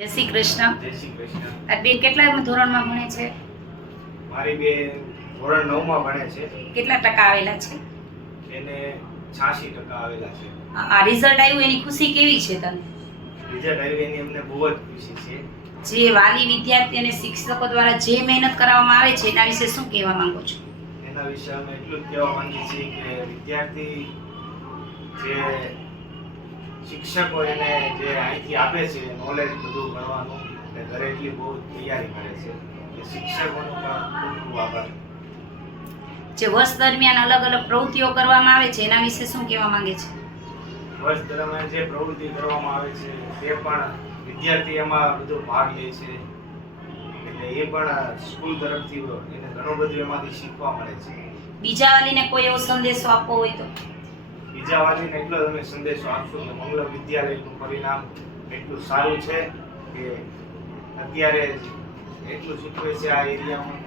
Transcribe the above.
જય શ્રી કૃષ્ણ. જય શ્રી કૃષ્ણ. આ બેન કેટલા ધોરણમાં ભણે છે? મારી બેન ધોરણ 9 માં ભણે છે. કેટલા ટકા આવેલા છે? એને 86% આવેલા છે. આ રિઝલ્ટ આવ્યું એની ખુશી કેવી છે તમને? રિઝલ્ટ આવ્યું એની અમને બહુ જ ખુશી છે. જે વાલી વિદ્યાર્થી અને શિક્ષકો દ્વારા જે મહેનત કરવામાં આવે છે એના વિશે શું કહેવા માંગો છો? એના વિશે અમે એટલું જ કહેવા માંગીએ છીએ કે વિદ્યાર્થી જે શિક્ષકો એને જે અહીંથી આપે છે નોલેજ બધું ભણવાનું એટલે ઘરે એટલી બહુ તૈયારી કરે છે કે શિક્ષકોનો પણ ખૂબ ખૂબ આભાર. જે વર્ષ દરમિયાન અલગ અલગ પ્રવૃત્તિઓ કરવામાં આવે છે એના વિશે શું કહેવા માંગે છે? વર્ષ દરમિયાન જે પ્રવૃત્તિ કરવામાં આવે છે તે પણ વિદ્યાર્થી એમાં બધો ભાગ લે છે એટલે એ પણ સ્કૂલ તરફથી એને ઘણું બધું એમાંથી શીખવા મળે છે. બીજા વાલીને કોઈ એવો સંદેશો આપવો હોય તો? બીજા વાલીને એટલો જ અમે સંદેશો આપશું કે મંગલ વિદ્યાલયનું પરિણામ એટલું સારું છે કે અત્યારે એટલું શીખવે છે આ એરિયામાં.